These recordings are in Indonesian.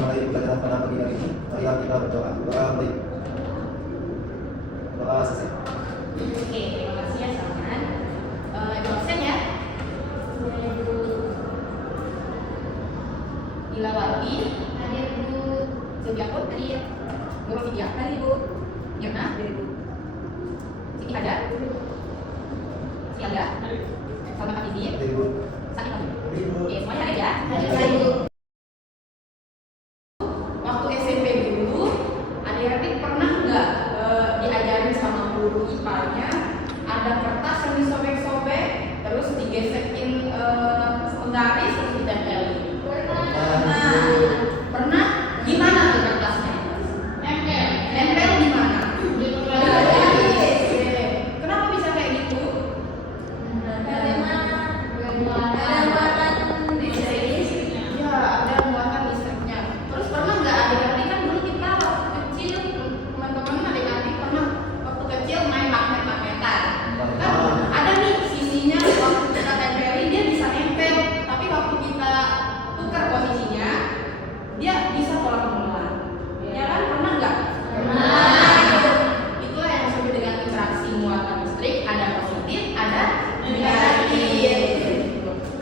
mulai pelajaran pada pagi hari ini. Marilah kita berdoa. Doa baik. Doa selesai. Oke, terima kasih ya Salman. Dosen ya. Dilawati, hadir Bu Sugiapun tadi ya. Bu Rofidia, tadi Bu Mirna, dari Bu Siti ada? Siti ada? Sama Kak Izzy, Sakit lagi. Oke, semuanya ada ya? Ada Bu. Waktu SMP dulu, adik-adik pernah nggak diajarin sama guru IPA-nya ada kertas yang disobek-sobek, terus digesekin penggaris terus ditempelin? Pernah? Gimana tuh kertasnya? Nempel di mana? Di garis. Kenapa bisa kayak gitu? Ya, ada muatan listriknya. Terus pernah nggak adik-adik, kan dulu kita waktu kecil, teman-teman adik-adik pernah waktu kecil main magnet-magnetan. Kan ada nih sisinya, waktu kita tempelin dia bisa nempel, tapi waktu kita tukar posisinya dia bisa tolak menolak. Ya kan, pernah nggak? Itulah yang disebut dengan interaksi muatan listrik. Ada positif, ada negatif.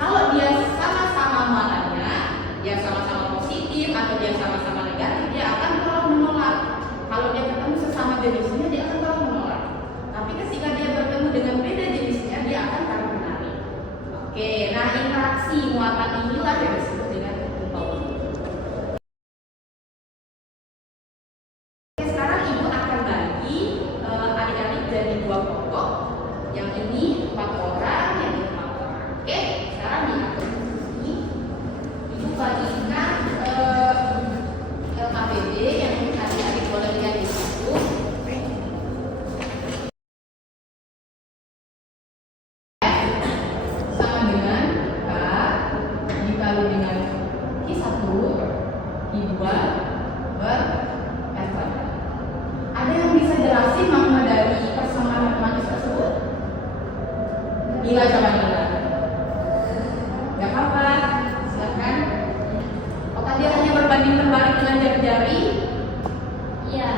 Kalau dia sama-sama muatannya, dia sama-sama positif atau dia sama-sama negatif, dia akan tolak menolak. Kalau dia ketemu sesama jenisnya, dia akan tolak menolak. Tapi ketika dia bertemu dengan beda jenisnya, dia akan tarik menarik. Oke, nah interaksi muatan inilah yang disebut dengan hukum Pauli. Sekarang Ibu akan bagi adik-adik jadi dua kelompok. Yang ini 4 orang, yang ini 4 orang. Oke, sekarang diatur ini. Ibu bagikan LKPD yang adik-adik boleh lihat di situ. Sama dengan K dikali dengan Q1, Q2 ber F kuadrat. Ada yang bisa jelasin makna dari persamaan matematis tersebut? Nila, coba Nila. Gak apa-apa, silakan. Apakah dia hanya berbanding terbalik dengan jari-jari? Iya.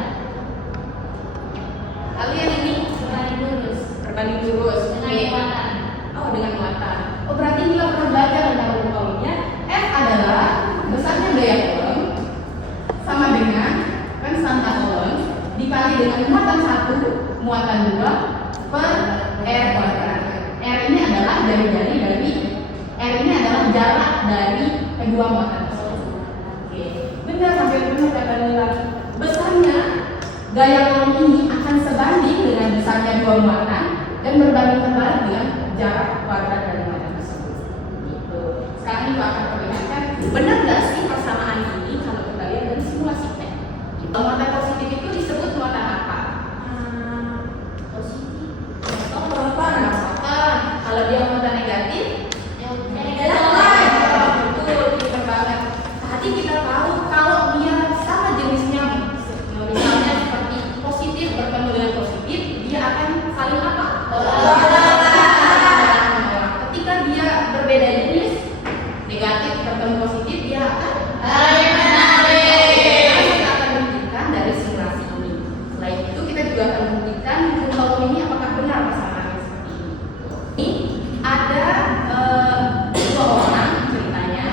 Lalu yang ini? Berbanding lurus. Dengan muatan. Oh, dengan muatan. Oh, berarti Nila pernah belajar tentang hukum Paulinya. F adalah besarnya gaya kolom sama dengan konstanta kolom dikali dengan muatan 1, muatan 2 per R kuadrat. R ini adalah jari-jari dari R ini adalah jarak dari kedua muatan tersebut. Oke, benar sampai benar kata Nila. Besarnya gaya kolom ini akan sebanding dengan besarnya dua muatan dan berbanding terbalik dengan jarak kuadrat dari muatan tersebut. Gitu. Sekarang Ibu akan perlihatkan benar nggak sih persamaan ini kalau kita lihat dari simulasi T. Muatan positif itu disebut muatan apa? Positif. Oh, proton. Kalau dia muatan negatif, betul, pintar banget. Tadi kita tahu kalau dia sama jenisnya, misalnya seperti positif bertemu dengan positif, dia akan saling apa? Ketika dia berbeda jenis, negatif bertemu positif, dia akan kita akan buktikan dari simulasi ini. Selain itu kita juga akan buktikan hukum ini apakah benar persamaannya seperti ini. Ini ada 2 orang ceritanya.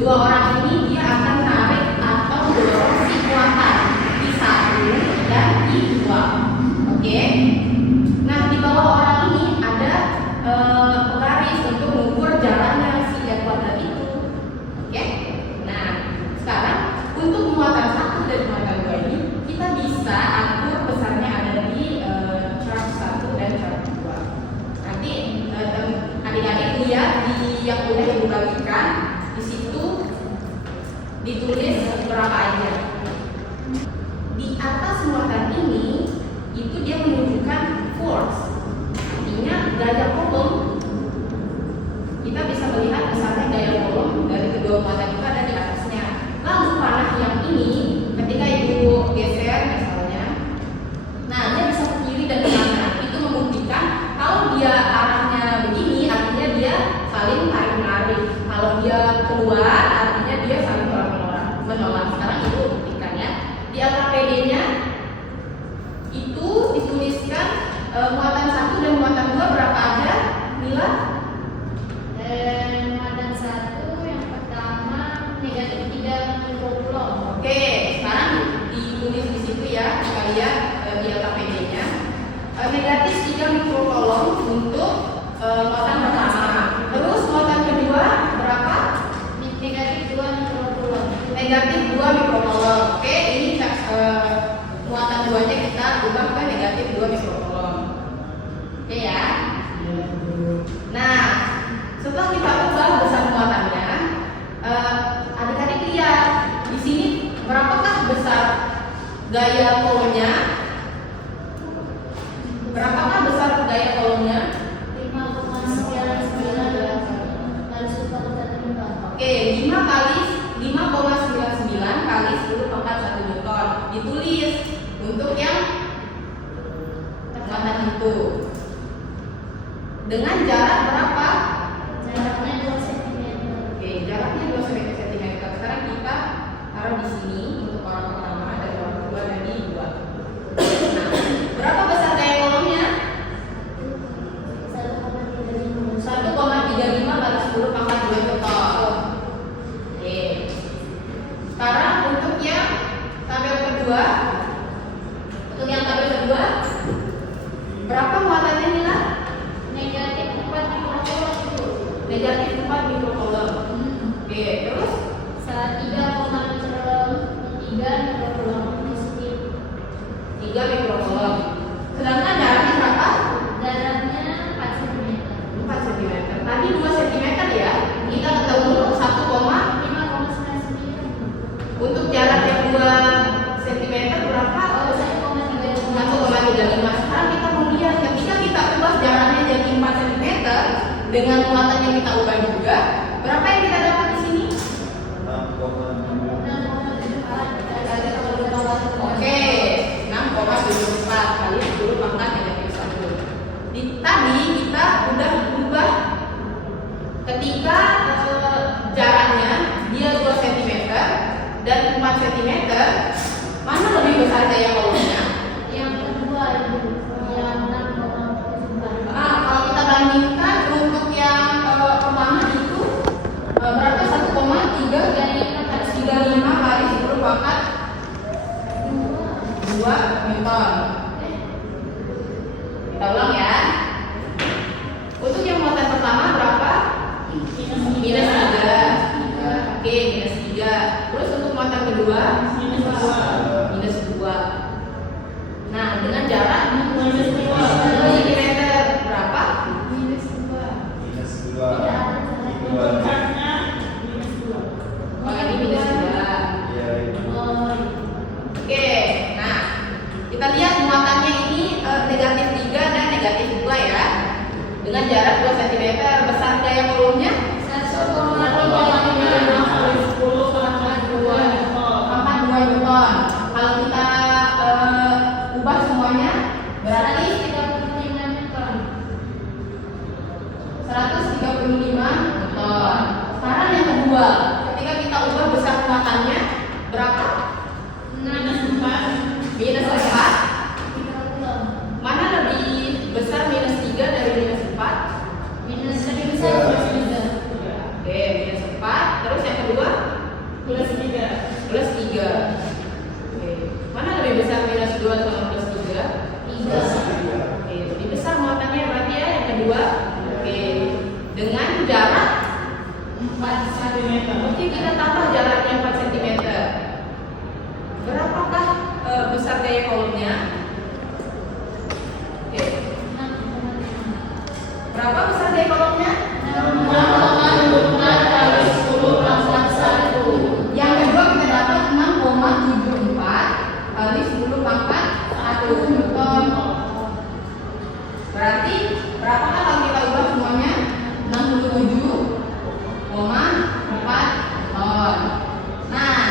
2 orang ini dia akan tarik atau dorong si muatan di 1 dan di 2. Oke. Nah, di bawah orang ini ada penggaris untuk mengukur jalannya si R kuadrat itu. Oke. Nah, sekarang untuk muatan 1 dan muatan 2 ini kita bisa atur besarnya ada di chart 1 dan chart 2. Nanti adik-adik lihat di yang udah Ibu bagikan, di situ ditulis berapa aja. Di atas muatan ini itu dia menunjukkan force, artinya gaya kolom. Kita bisa melihat besarnya gaya kolom dari kedua muatan itu ada di atasnya. Lalu panah yang ini ketika Ibu geser misalnya, nah dia bisa ke kiri dan ke kanan. Itu membuktikan kalau dia arahnya begini, artinya dia saling tarik menarik. Kalau dia keluar, artinya dia saling tolak menolak. di LKPD-nya itu dituliskan muatan 1 dan muatan 2 berapa aja, Mila? Muatan 1 yang pertama -3 mikrokulom. Oke, sekarang ditulis di situ ya, kita lihat di LKPD-nya. Negatif 3 mikrokulom untuk muatan pertama. Terus muatan kedua berapa? Negatif 2 mikrokulom. Negatif 2 mikrokulom. Oke, ini muatan 2-nya kita ubah ke negatif 2 mikrokulom. Oke ya. Nah, setelah kita ubah besar muatannya, adik-adik lihat di sini berapakah besar gaya kolomnya? Berapakah besar gaya kolomnya? 5,99 kali 10 Newton. Oke, 5 kali 5,99 kali 10 pangkat 1 Newton. Ditulis untuk yang muatan itu. Dengan jarak berapa? Jaraknya 2 cm. Oke, jaraknya 2 cm. Sekarang kita taruh di sini untuk orang pertama dan orang kedua tadi 2. Nah, berapa besar gaya kolomnya? 1,35 kali 10 pangkat 2 Newton. Oke. Sekarang untuk yang tabel kedua, berapa muatannya Nila? Negatif 4 mikrokulom itu. Negatif 4 mikrokulom. Oke, terus 3,03 mikrokulom. 3 mikrokulom. Sedangkan jaraknya berapa? Jaraknya 4 cm. 4 cm. Tadi 2 cm ya. Kita ketemu 5,99. untuk jarak yang 2 cm berapa? 1,35. Sekarang kita mau lihat ketika kita ubah jaraknya jadi 4 cm dengan muatan yang kita ubah juga, berapa yang kita dapat di sini? 6,74. Oke, 6,74 kali 10 pangkat negatif 1. Tadi kita udah ubah ketika jaraknya dia 2 cm dan 4 cm, mana lebih besar gaya kolomnya? Yang kedua itu yang 6,74. Kalau kita bandingkan untuk yang pertama itu berapa? 1,35 kali 10 pangkat 2 Newton. Kita ulang ya. Untuk yang muatan pertama berapa? Minus 3. Oke, minus 3. Terus untuk muatan kedua minus 2. Nah, dengan jarak minus 2 cm berapa? Minus 2. Oh, ini minus 2. Oke, nah kita lihat muatannya ini negatif 3 dan negatif 2 ya. Dengan jarak 2 cm, besar gaya kolomnya 4,2 Newton. Kalau kita ubah semuanya berarti 135 Newton. Sekarang yang kedua, ketika kita ubah besar muatannya berapa? Minus 4. Mana lebih besar minus 3 dari minus 4? Minus 3. Oke, minus 4. Terus yang kedua? Plus 3. Oke. Mana lebih besar minus 2 sama plus 3? 3. Oke, lebih besar muatannya berarti ya yang kedua. Oke. Dengan jarak 4 cm. Oke, kita tambah jaraknya 4 cm. Berapakah besar gaya kolomnya? Oke. 6,5. Berapa besar gaya kolomnya? 6,74 kali 10 pangkat 1. Yang kedua kita dapat 6,74 kali 10 pangkat 1 Newton. Berarti berapakah kalau kita ubah semuanya? 67,4 ton. Nah,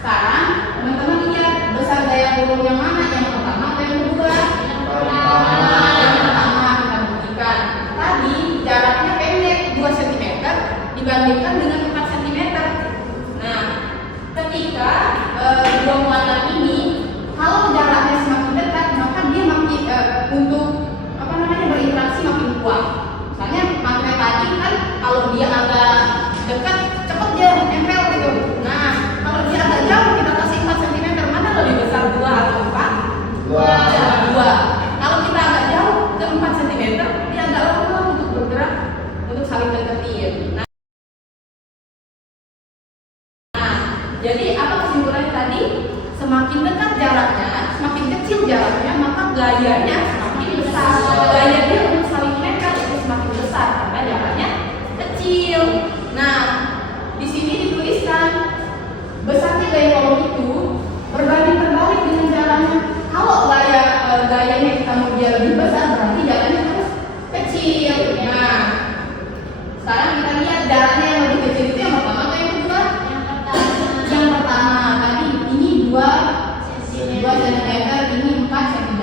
sekarang teman-teman lihat besar gaya kolom yang mana? Yang pertama atau yang kedua? Yang pertama kita buktikan. Tadi jaraknya pendek 2 cm dibandingkan dengan 4 cm. Nah, ketika dua muatan ini kalau jaraknya semakin dekat maka dia makin untuk berinteraksi makin kuat. Misalnya magnet tadi kan kalau dia agak dekat cepat dia nempel gitu. Nah kalau dia agak jauh kita kasih 4 cm mana lebih besar 2 atau 4? 2. Kalau kita agak jauh ke 4 cm dia agak lama untuk bergerak untuk saling deketin. Jadi apa kesimpulannya tadi? Semakin dekat jaraknya, semakin kecil jaraknya, maka gayanya semakin besar. Gaya dia untuk saling nempel itu semakin besar karena jaraknya kecil. Nah, di sini dituliskan besarnya gaya kolom itu berbanding terbalik dengan jaraknya. Kalau gayanya kita mau dia lebih besar, berarti jaraknya harus kecil. Nah, sekarang kita lihat jaraknya yang lebih kecil itu yang pertama atau yang kedua? Yang pertama tadi ini 2 cm, ini 4 cm.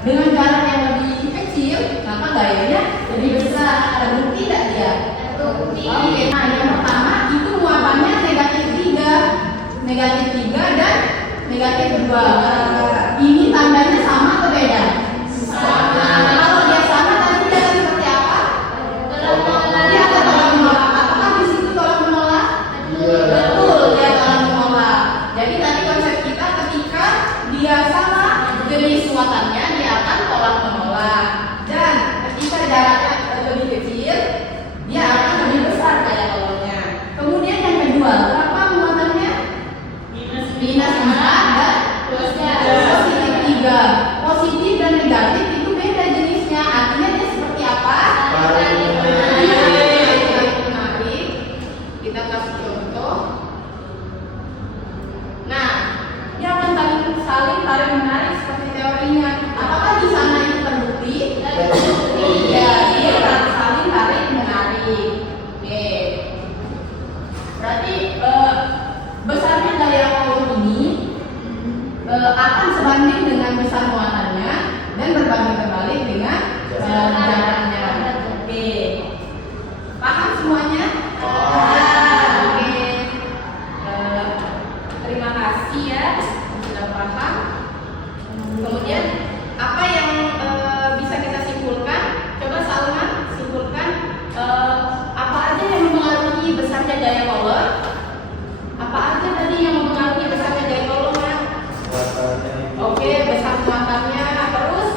Dengan jarak yang lebih kecil, maka gayanya lebih besar. Terbukti tidak dia? Terbukti. Oke. Nah yang pertama itu muatannya negatif 3 dan negatif 2. Ini tandanya sama atau beda? Sama. Kalau dia sama tadi dia seperti apa? Dia ada tolak menolak. Apakah di situ tolak menolak? Betul, dia tolak menolak. Jadi tadi konsep kita ketika dia sama jenis muatannya dia akan tolak menolak. Dan ketika jaraknya lebih kecil dia akan lebih besar kayak kolomnya. Kemudian yang kedua, berapa muatannya? Minus 4 dan positif 3. Positif dan negatif itu beda jenisnya. Artinya dia seperti apa? Tarik menarik. Kita kasih contoh. Nah, dia akan saling tarik menarik seperti teorinya. Apakah di sana itu terbukti? Terbukti. Ya, dia saling tarik menarik. Oke. Berarti besarnya gaya kolom ini akan sebanding dengan besar muatannya dan berbanding terbalik dengan jaraknya. Oke. Paham semuanya? Oke. Terima kasih ya sudah paham. Kemudian apa yang bisa kita simpulkan? Coba Salman simpulkan apa aja yang mempengaruhi besarnya gaya kolom? Apa aja tadi yang mempengaruhi besarnya gaya kolomnya? Oke, besar muatannya. Terus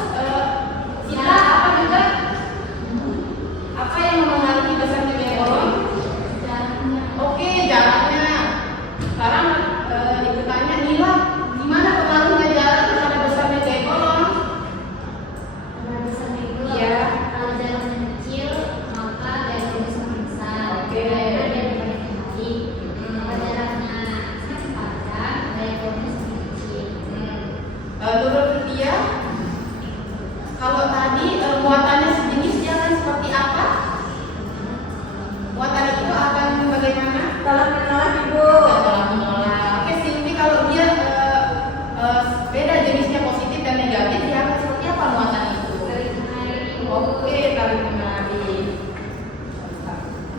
kita apa juga? Apa yang mempengaruhi besarnya gaya kolom? Oke, jaraknya. Sekarang ibu tanya Nila, gimana pengaruhnya jarak terhadap besarnya gaya kolom? Iya. Kalau jaraknya kecil, maka gayanya semakin besar. Oke. Karena dia berbanding terbalik. Kalau jaraknya semakin panjang, gaya kolomnya semakin kecil. Menurut dia, kalau tadi muatannya sejenis dia akan seperti apa? Muatan itu akan bagaimana? Tolak menolak ibu. Tolak menolak. Oke, Silvi, kalau dia beda jenisnya positif dan negatif, dia akan seperti apa muatan itu? Tarik menarik. Oke, tarik menarik.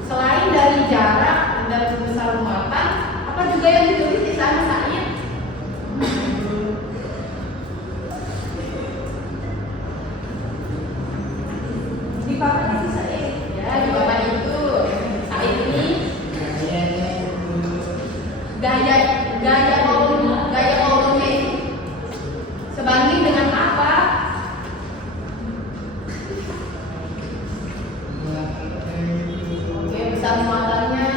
Selain dari jarak dan besar muatan, apa juga yang ditulis di sana Said? Di papan itu saya. Ya, di papan itu Said ini gaya kolomnya itu sebanding dengan apa? Oke, besar muatannya.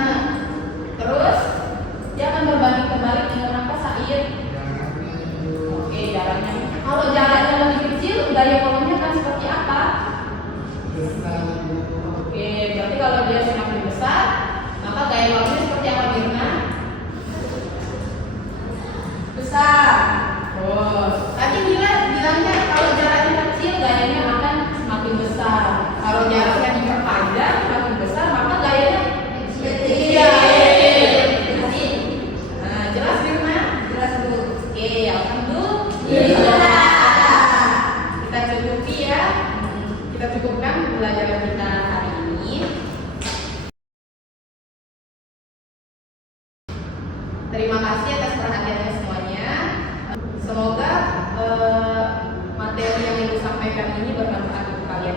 Terima kasih atas perhatiannya semuanya. Semoga materi yang Ibu sampaikan ini bermanfaat untuk kalian.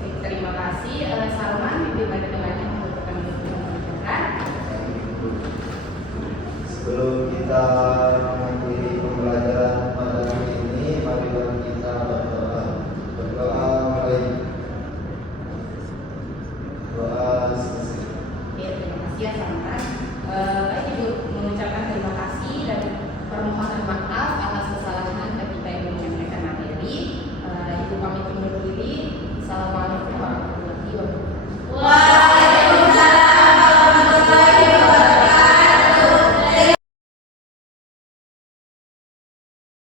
Baik, terima kasih. Salman, pimpin pada temannya untuk kami mengucapkan. Sebelum kita mengakhiri pembelajaran pada hari ini, marilah kita berdoa. Berdoa mulai doa selesai. Ya, terima kasih ya Salman. Baik, Ibu mengucapkan terima kasih dan permohonan maaf atas kesalahan ketika Ibu menyampaikan materi. Ibu pamit undur diri. Assalamualaikum.